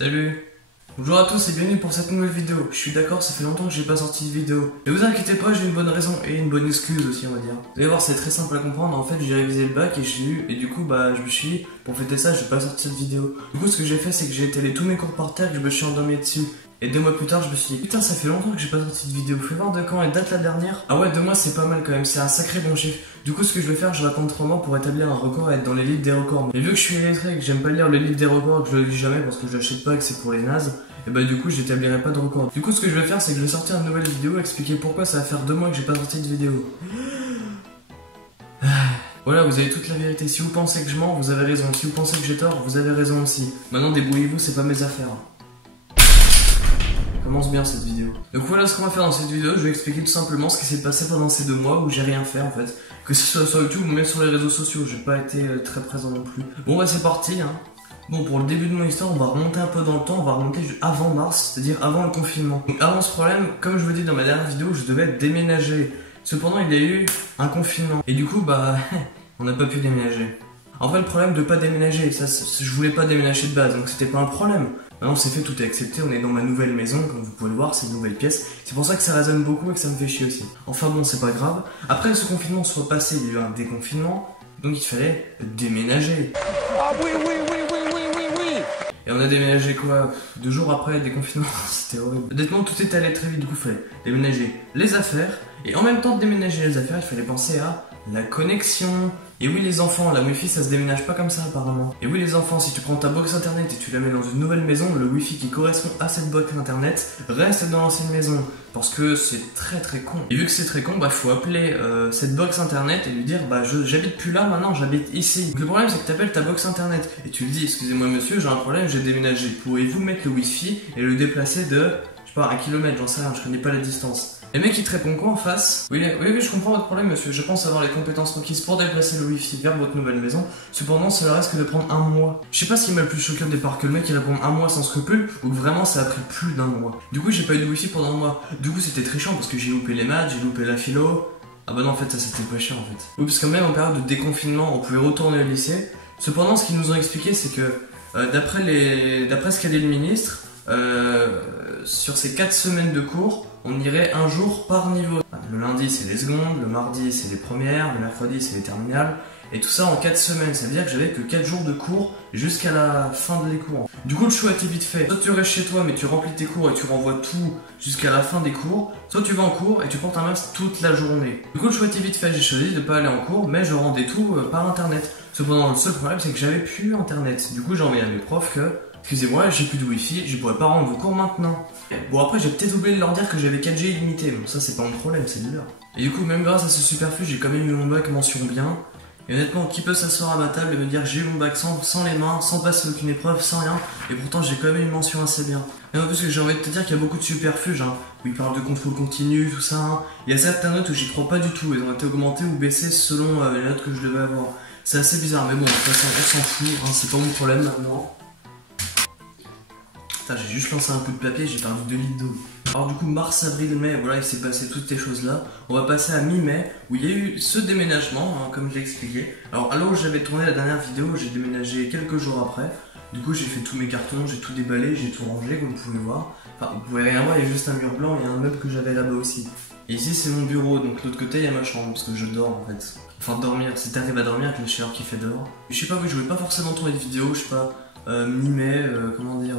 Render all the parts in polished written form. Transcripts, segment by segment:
Salut. Bonjour à tous et bienvenue pour cette nouvelle vidéo. Je suis d'accord, ça fait longtemps que j'ai pas sorti de vidéo. Ne vous inquiétez pas, j'ai une bonne raison et une bonne excuse aussi, on va dire. Vous allez voir, c'est très simple à comprendre. En fait, j'ai révisé le bac et je l'ai eu. Et du coup, je me suis dit, pour fêter ça, je vais pas sortir de vidéo. Du coup, ce que j'ai fait, c'est que j'ai étalé tous mes cours par terre et que je me suis endormi dessus. Et 2 mois plus tard, je me suis dit, putain, ça fait longtemps que j'ai pas sorti de vidéo. Fais voir de quand et date la dernière. Ah ouais, 2 mois, c'est pas mal quand même. C'est un sacré bon chiffre. Du coup, ce que je vais faire, je vais attendre 3 mois pour établir un record et être dans les livres des records. Et vu que je suis illettré et que j'aime pas lire le livre des records, que je le lis jamais parce que je l'achète pas et que c'est pour les nazes, et du coup, j'établirai pas de record. Du coup, ce que je vais faire, c'est que je vais sortir une nouvelle vidéo, expliquer pourquoi ça va faire 2 mois que j'ai pas sorti de vidéo. Voilà, vous avez toute la vérité. Si vous pensez que je mens, vous avez raison. Si vous pensez que j'ai tort, vous avez raison aussi. Maintenant, débrouillez-vous, c'est pas mes affaires. Commence bien cette vidéo. Donc voilà ce qu'on va faire dans cette vidéo, je vais expliquer tout simplement ce qui s'est passé pendant ces 2 mois où j'ai rien fait en fait. Que ce soit sur YouTube ou même sur les réseaux sociaux, j'ai pas été très présent non plus. Bon c'est parti hein. Bon pour le début de mon histoire, on va remonter un peu dans le temps, on va remonter avant mars, c'est-à-dire avant le confinement. Donc avant ce problème, comme je vous dis dans ma dernière vidéo, je devais déménager. Cependant il y a eu un confinement. Et du coup on n'a pas pu déménager. En fait le problème de pas déménager, ça je voulais pas déménager de base, donc c'était pas un problème. Maintenant c'est fait, tout est accepté, on est dans ma nouvelle maison, comme vous pouvez le voir, c'est une nouvelle pièce. C'est pour ça que ça résonne beaucoup et que ça me fait chier aussi. Enfin bon, c'est pas grave. Après ce confinement soit passé, il y a eu un déconfinement, donc il fallait déménager. Ah oui. Et on a déménagé quoi 2 jours après le déconfinement, c'était horrible. Honnêtement tout est allé très vite, du coup il fallait déménager les affaires. Et en même temps de déménager les affaires, il fallait penser à la connexion. Et oui les enfants, la wifi ça se déménage pas comme ça apparemment. Et oui les enfants, si tu prends ta box internet et tu la mets dans une nouvelle maison, le wifi qui correspond à cette box internet reste dans l'ancienne maison. Parce que c'est très con. Et vu que c'est très con, faut appeler cette box internet et lui dire j'habite plus là maintenant, j'habite ici. Donc le problème c'est que tu appelles ta box internet et tu lui dis excusez-moi monsieur, j'ai un problème, j'ai déménagé. Pouvez-vous mettre le wifi et le déplacer de, je sais pas, 1 km, j'en sais rien, je connais pas la distance. Les mecs ils te répondent quoi en face? Oui, je comprends votre problème monsieur, je pense avoir les compétences requises pour déplacer le wifi vers votre nouvelle maison. Cependant cela risque de prendre 1 mois. Je sais pas s'il m'a le plus choqué au départ que le mec il répond 1 mois sans scrupule ou que vraiment ça a pris plus d'1 mois. Du coup j'ai pas eu de wifi pendant 1 mois. Du coup c'était très chiant parce que j'ai loupé les maths, j'ai loupé la philo. Ah non en fait ça c'était pas chiant en fait. Oui parce que même en période de déconfinement on pouvait retourner au lycée. Cependant ce qu'ils nous ont expliqué c'est que d'après ce qu'a dit le ministre, sur ces 4 semaines de cours, on irait 1 jour par niveau. Le lundi c'est les secondes, le mardi c'est les premières, le mercredi c'est les terminales, et tout ça en 4 semaines, ça veut dire que j'avais que 4 jours de cours jusqu'à la fin des cours. Du coup le choix était vite fait, soit tu restes chez toi mais tu remplis tes cours et tu renvoies tout jusqu'à la fin des cours, soit tu vas en cours et tu portes un masque toute la journée. Du coup le choix était vite fait, j'ai choisi de pas aller en cours mais je rendais tout par internet. Cependant le seul problème c'est que j'avais plus internet, du coup j'ai envoyé à mes profs que excusez-moi, j'ai plus de wifi, je pourrais pas rendre vos cours maintenant. Bon après j'ai peut-être oublié de leur dire que j'avais 4G illimité, bon ça c'est pas mon problème, c'est de leur. Et du coup même grâce à ce superflu j'ai quand même eu mon bac mention bien. Et honnêtement qui peut s'asseoir à ma table et me dire que j'ai eu mon bac sans les mains, sans passer aucune épreuve, sans rien. Et pourtant j'ai quand même une mention assez bien. Et en plus j'ai envie de te dire qu'il y a beaucoup de superfuges hein, où ils parlent de contrôle continu, tout ça hein. Il y a certaines notes où j'y crois pas du tout, elles ont été augmentées ou baissées selon les notes que je devais avoir. C'est assez bizarre mais bon de toute façon on s'en fout, hein, c'est pas mon problème maintenant. J'ai juste lancé un coup de papier, j'ai perdu 2 litres d'eau. Alors du coup mars, avril, mai, voilà il s'est passé toutes ces choses là. On va passer à mi-mai où il y a eu ce déménagement hein, comme je l'ai expliqué. Alors à l'heure où j'avais tourné la dernière vidéo, j'ai déménagé quelques jours après. Du coup j'ai fait tous mes cartons, j'ai tout déballé, j'ai tout rangé comme vous pouvez voir. Enfin vous pouvez rien voir, il y a juste un mur blanc et un meuble que j'avais là-bas aussi. Et ici c'est mon bureau, donc de l'autre côté il y a ma chambre parce que je dors en fait. Enfin dormir, si t'arrives à dormir avec la chaleur qui fait dehors. Je sais pas, oui je voulais pas forcément tourner de vidéo, je sais pas, mi-mai, comment dire...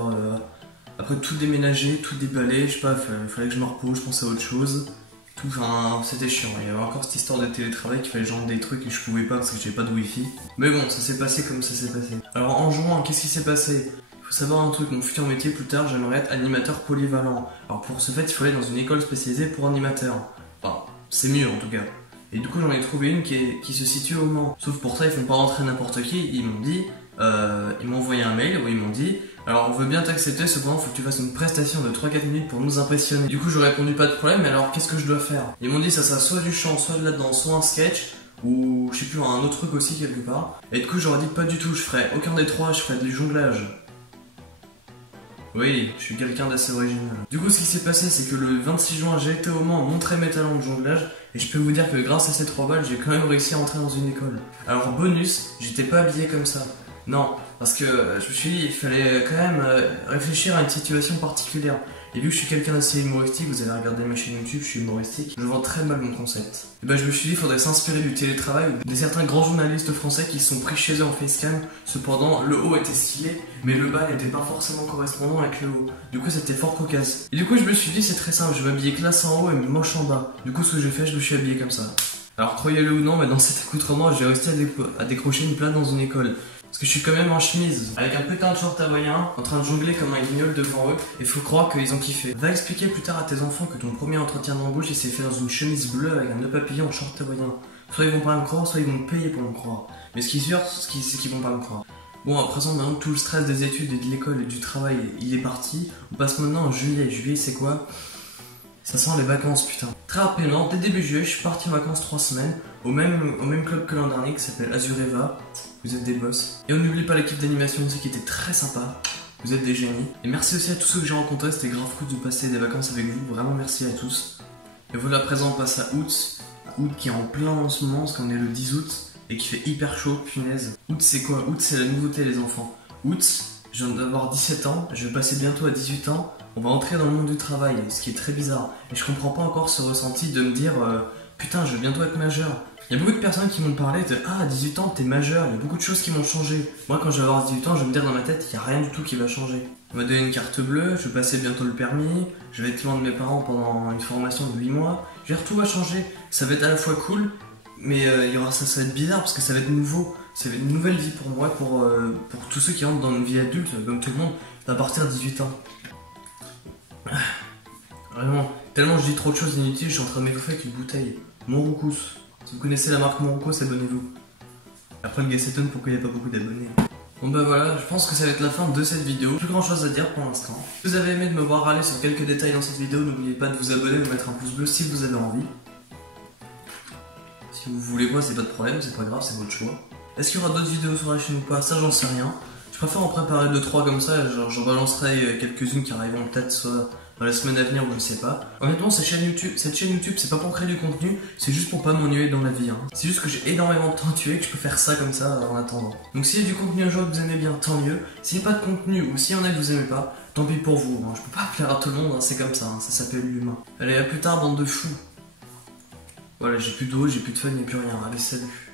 Après tout déménager, tout déballer, je sais pas, fallait que je me repose, je pensais à autre chose. Tout, enfin, c'était chiant. Il y avait encore cette histoire de télétravail qu'il fallait genre des trucs et je pouvais pas parce que j'avais pas de wifi. Mais bon, ça s'est passé comme ça s'est passé. Alors en juin, qu'est-ce qui s'est passé? Il faut savoir un truc, mon futur métier plus tard, j'aimerais être animateur polyvalent. Alors pour ce fait, il faut aller dans une école spécialisée pour animateur. Enfin, c'est mieux en tout cas. Et du coup, j'en ai trouvé une qui se situe au Mans. Sauf pour ça, ils font pas rentrer n'importe qui. Ils m'ont dit, ils m'ont envoyé un mail où ils m'ont dit alors on veut bien t'accepter, cependant faut que tu fasses une prestation de 3-4 minutes pour nous impressionner. Du coup j'ai répondu pas de problème, mais alors qu'est-ce que je dois faire? Ils m'ont dit ça sera soit du chant, soit de la danse, soit un sketch, ou je sais plus, un autre truc aussi quelque part. Et du coup j'aurais dit pas du tout, je ferais aucun des trois, je ferais du jonglage. Oui, je suis quelqu'un d'assez original. Du coup ce qui s'est passé c'est que le 26 juin j'ai été au Mans montrer mes talents de jonglage. Et je peux vous dire que grâce à ces 3 balles j'ai quand même réussi à entrer dans une école. Alors bonus, j'étais pas habillé comme ça. Non, parce que je me suis dit, il fallait quand même réfléchir à une situation particulière. Et vu que je suis quelqu'un d'assez humoristique, vous avez regardé ma chaîne YouTube, je suis humoristique, je vends très mal mon concept. Et ben je me suis dit, il faudrait s'inspirer du télétravail, des certains grands journalistes français qui se sont pris chez eux en facecam. Cependant, le haut était stylé, mais le bas n'était pas forcément correspondant avec le haut. Du coup, c'était fort cocasse. Et du coup, je me suis dit, c'est très simple, je vais m'habiller classe en haut et moche en bas. Du coup, ce que j'ai fait, je me suis habillé comme ça. Alors, croyez-le ou non, mais dans cet accoutrement, j'ai réussi à décrocher une place dans une école. Parce que je suis quand même en chemise, avec un putain de short hawaïen, en train de jongler comme un guignol devant eux, et faut croire qu'ils ont kiffé. Va expliquer plus tard à tes enfants que ton premier entretien d'embauche il s'est fait dans une chemise bleue avec un nœud papillon en short hawaïen. Soit ils vont pas me croire, soit ils vont me payer pour me croire. Mais ce qui est sûr, c'est qu'ils vont pas me croire. Bon, à présent, maintenant que tout le stress des études et de l'école et du travail, il est parti, on passe maintenant en juillet. Juillet, c'est quoi? Ça sent les vacances, putain. Très rapidement, dès début juillet, je suis parti en vacances 3 semaines, au même club que l'an dernier, qui s'appelle Azureva. Vous êtes des boss. Et on n'oublie pas l'équipe d'animation aussi qui était très sympa. Vous êtes des génies. Et merci aussi à tous ceux que j'ai rencontrés, c'était grave cool de passer des vacances avec vous. Vraiment merci à tous. Et voilà, à présent on passe à août. Août qui est en plein en ce moment, parce qu'on est le 10 août, et qui fait hyper chaud, punaise. Août c'est quoi? Août c'est la nouveauté les enfants. Août, je viens d'avoir 17 ans, je vais passer bientôt à 18 ans. On va entrer dans le monde du travail, ce qui est très bizarre. Et je comprends pas encore ce ressenti de me dire putain, je vais bientôt être majeur. Il y a beaucoup de personnes qui m'ont parlé de ah, à 18 ans, t'es majeur, il y a beaucoup de choses qui vont changer. Moi, quand je vais avoir 18 ans, je vais me dire dans ma tête, il n'y a rien du tout qui va changer. On m'a donné une carte bleue, je vais passer bientôt le permis, je vais être loin de mes parents pendant une formation de 8 mois. Je veux dire, tout va changer. Ça va être à la fois cool, mais ça va être bizarre parce que ça va être nouveau. Ça va être une nouvelle vie pour moi, pour tous ceux qui rentrent dans une vie adulte, comme tout le monde, à partir de 18 ans. Vraiment, tellement je dis trop de choses inutiles, je suis en train de m'étouffer avec une bouteille. Monroucous. Si vous connaissez la marque Monroucous, abonnez-vous. Après le gars s'étonne pourquoi il n'y a pas beaucoup d'abonnés. Bon bah voilà, je pense que ça va être la fin de cette vidéo. Plus grand chose à dire pour l'instant. Si vous avez aimé de me voir râler sur quelques détails dans cette vidéo, n'oubliez pas de vous abonner ou de mettre un pouce bleu si vous avez envie. Si vous voulez pas, c'est pas de problème, c'est pas grave, c'est votre choix. Est-ce qu'il y aura d'autres vidéos sur la chaîne ou pas? Ça j'en sais rien. Je préfère en préparer 2-3 comme ça, genre j'en balancerai quelques-unes qui arriveront peut-être soit dans la semaine à venir ou je sais pas. Honnêtement cette chaîne YouTube c'est pas pour créer du contenu, c'est juste pour pas m'ennuyer dans la vie. Hein. C'est juste que j'ai énormément de temps à tuer et que je peux faire ça comme ça en attendant. Donc s'il y a du contenu un jour que vous aimez bien, tant mieux. S'il n'y a pas de contenu ou s'il y en a que vous aimez pas, tant pis pour vous. Hein. Je peux pas plaire à tout le monde, hein. C'est comme ça, hein. Ça s'appelle l'humain. Allez, à plus tard bande de fous. Voilà, j'ai plus d'eau, j'ai plus de fun, et plus rien. Allez, salut.